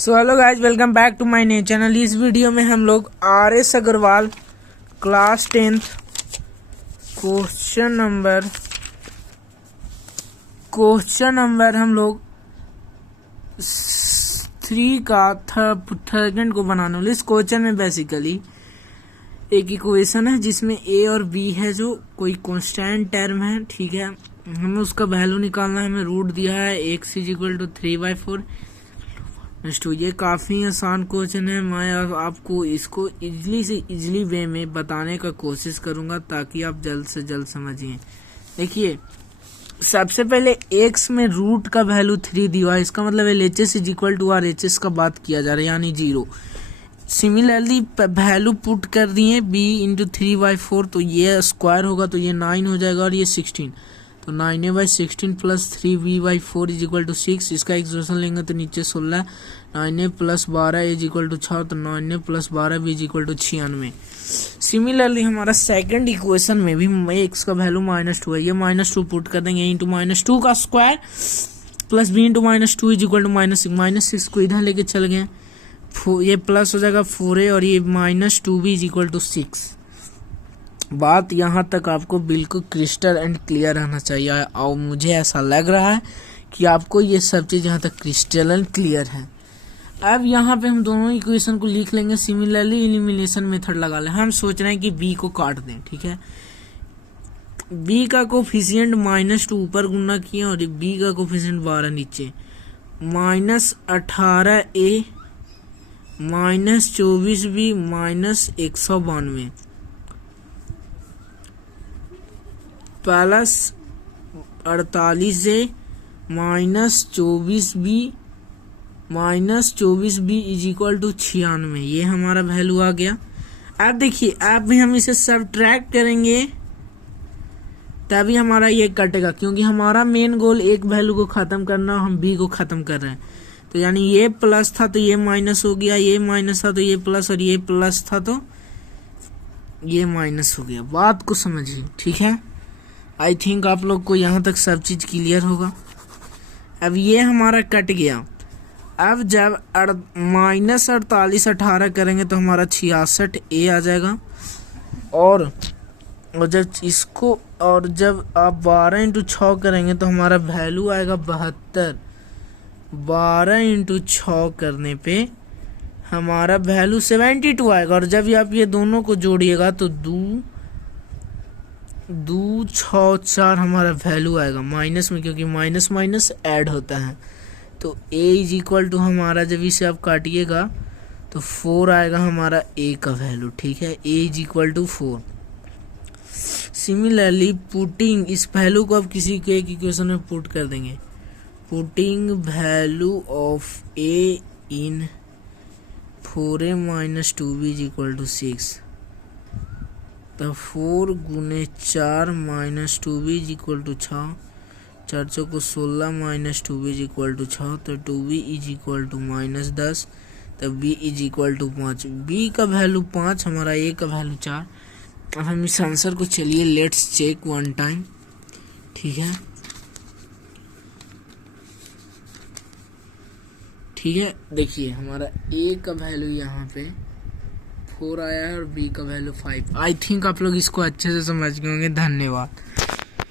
So hello guys, welcome back to my new channel. इस video में हम लोग RS Agarwal class 10th question number हम लोग 3 का थर्ड को बनाने वाले। इस क्वेश्चन में बेसिकली एक इक्वेशन है जिसमें a और b है जो कोई कांस्टेंट टर्म है, ठीक है। हमें उसका वैल्यू निकालना है। हमें रूट दिया है x = 3/4। तो ये काफ़ी आसान क्वेश्चन है। मैं आपको इसको इजली वे में बताने का कोशिश करूंगा ताकि आप जल्द से जल्द समझिए। देखिए, सबसे पहले x में रूट का वैल्यू 3 दिया है, इसका मतलब LHS = RHS का बात किया जा रहा है, यानी 0। सिमिलरली वैल्यू पुट कर दिए b × 3/4, तो ये स्क्वायर होगा तो ये 9 हो जाएगा और ये 16, तो 9a/16 + 3b/4 = 6। इसका एक्सप्रेशन लेंगे तो नीचे 16, 9a + 12a = 6, तो 9a + 12b = 96। सिमिलरली हमारा सेकंड इक्वेशन में भी x का वैल्यू -2 है, ये -2 पुट कर देंगे। a × -2 का स्क्वायर प्लस b × -2 = -6 को इधर लेके चल गए, ये प्लस हो जाएगा 4a और ये -2b = 6। बात यहाँ तक आपको बिल्कुल क्रिस्टल एंड क्लियर रहना चाहिए और मुझे ऐसा लग रहा है कि आपको ये सब चीज़ यहाँ तक क्रिस्टल एंड क्लियर है। अब यहाँ पे हम दोनों इक्वेशन को लिख लेंगे। सिमिलरली एलिमिनेशन मेथड लगा लें। हम सोच रहे हैं कि b को काट दें, ठीक है। b का कोफिशिएंट -2 ऊपर गुना किया और b का कोफिशिएंट 12 नीचे, -18a -24b -192 plus 48a -24b = 96। ये हमारा वैल्यू आ गया। अब देखिए, अब भी हम इसे सबट्रैक्ट करेंगे तभी हमारा ये कटेगा, क्योंकि हमारा मेन गोल एक वैल्यू को खत्म करना, हम b को खत्म कर रहे हैं। तो यानी ये प्लस था तो ये माइनस हो गया, ये माइनस था तो ये प्लस, और ये प्लस था तो ये माइनस हो गया। बात को समझिए, ठीक है। आई थिंक आप लोग को यहाँ तक सब चीज़ क्लियर होगा। अब ये हमारा कट गया। अब जब -48 18 करेंगे तो हमारा 66a आ जाएगा, और जब इसको जब आप 12 × 6 करेंगे तो हमारा वैल्यू आएगा 72। 12 × 6 करने पे हमारा वैल्यू 72 आएगा, और जब आप ये दोनों को जोड़िएगा तो 2 6 4 हमारा वैल्यू आएगा माइनस में, क्योंकि माइनस माइनस ऐड होता है। तो a = हमारा जब इसे आप काटिएगा तो 4 आएगा हमारा a का वैल्यू, ठीक है। a = 4। सिमिलरली पुटिंग इस वैल्यू को आप किसी के एक इक्वेशन में पुट कर देंगे। Putting value of a in 4a - 2b = 6, तो 4 × 4 - 2b = 6, 4 × 4 = 16 - 2b = 6, तो 2b = -10, तो b = 5। b का वैल्यू 5, हमारा a का वैल्यू 4। अब हम इस आंसर को चलिए लेट्स चेक वन टाइम, ठीक है। ठीक है, देखिए हमारा a का वैल्यू यहाँ पे 4 आया है और b का वैल्यू 5। आई थिंक आप लोग इसको अच्छे से समझ गए होंगे। धन्यवाद।